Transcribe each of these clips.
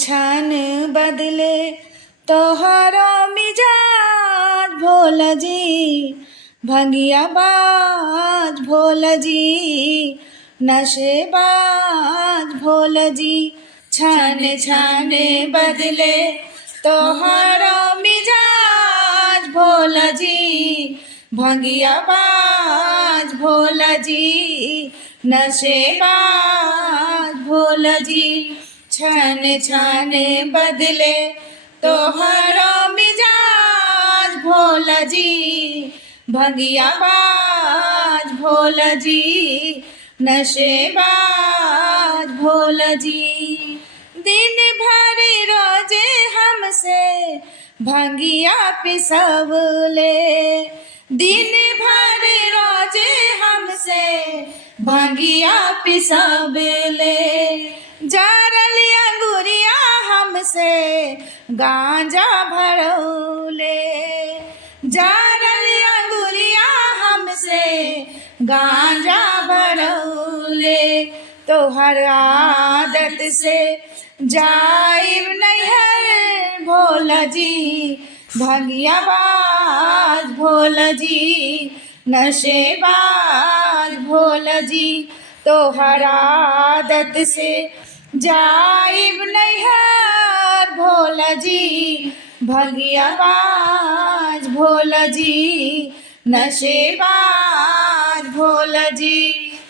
छान बदले तोहरो मिजाज भोल जी, भंगिया बाज भोल जी, नशेबाज भोल जी। छान छान बदले तोहरो मिजाज भोल जी, भंगिया बाज भोल जी, नशेबाज भोल जी। छान छान बदले तोहरो मिजाज भोल जी, भंगिया बाज भोल जी, नशेबाज भोल जी। दिन भर रोजे हमसे भंगिया पिसवले, दिन भर रोजे हमसे भंगिया पिसवले। जारलिया गुरिया हमसे गांजा भरौले, जारलिया गुरिया हमसे गांजा भरौले। तोहर आदत से जाइब नैहर भोल जी, भंगिया बाज भोल जी, नशेबाज भोल जी। तोहर आदत से जाइब नैहर भोल जी, भंगिया बाज भोल जी, नशेबाज भोल जी।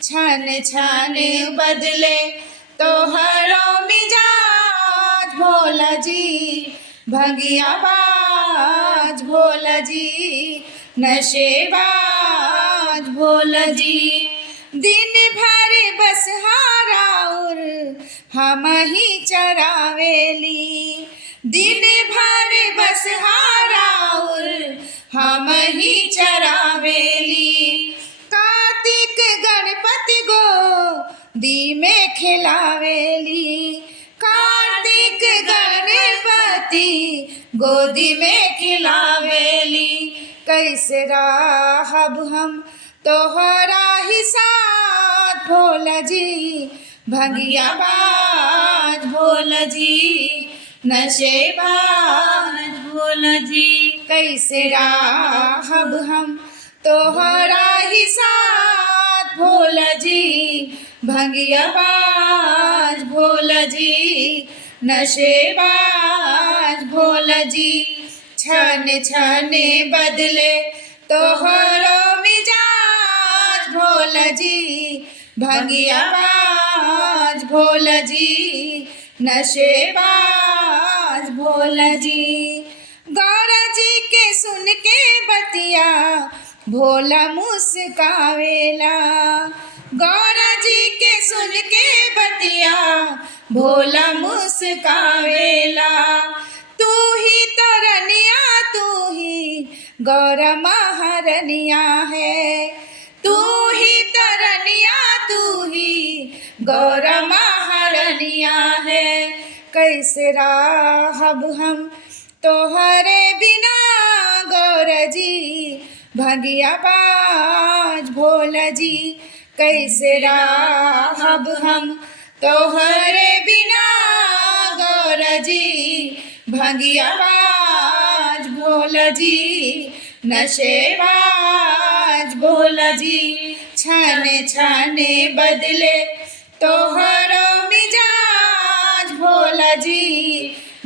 छन छन बदले तोहरो मिजाज भोल जी, भंगिया बाज भोल जी, नशेबाज भोल जी। दिन भर बस हाराउर हम ही चरावेली, दिन भर बस हाराउर हम ही चरावेली। कार्तिक गणपति गोदी में खिलावेली, कार्तिक गणपति गोदी में खिलावेली। कैसे राहब हम तोहरा ही साथ भोल जी, भंगिया बाज भोल जी, नशेबाज भोल जी। कैसे राहब हम तोहरा ही साथ भोल जी, भंगिया बाज भोल जी, नशेबाज भोल जी। छन छन बदले तोहरो मिजाज भोल जी, भंगिया बाज भोल जी, नशेबाज भोल जी। गौरा जी के सुन के बतिया भोला मुस्कावेला, गौरा जी के सुन के बतिया भोला मुस्कावेला। तू ही तरनिया तू ही गौरा महारनिया है, तू ही तरनिया तू ही गौरा महारनिया है। कैसे राहब हम तोहरे बिना गौरा जी, भंगिया बाज भोल जी। कैसे राहब हम तोहरे बिना गौरा जी, भंगिया बाज भोल जी, नशेबाज भोल जी। छाने छाने बदले तोहरो मिजाज भोल जी,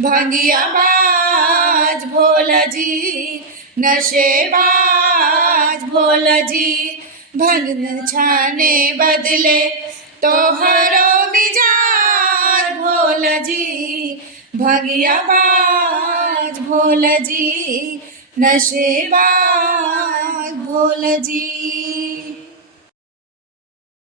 भंगिया बाज भोल जी, नशेबाज भोल जी। भंग छाने बदले तोहरो मिजाज भोल जी, भंगिया बाज भोल जी, नशेबाज भोल जी।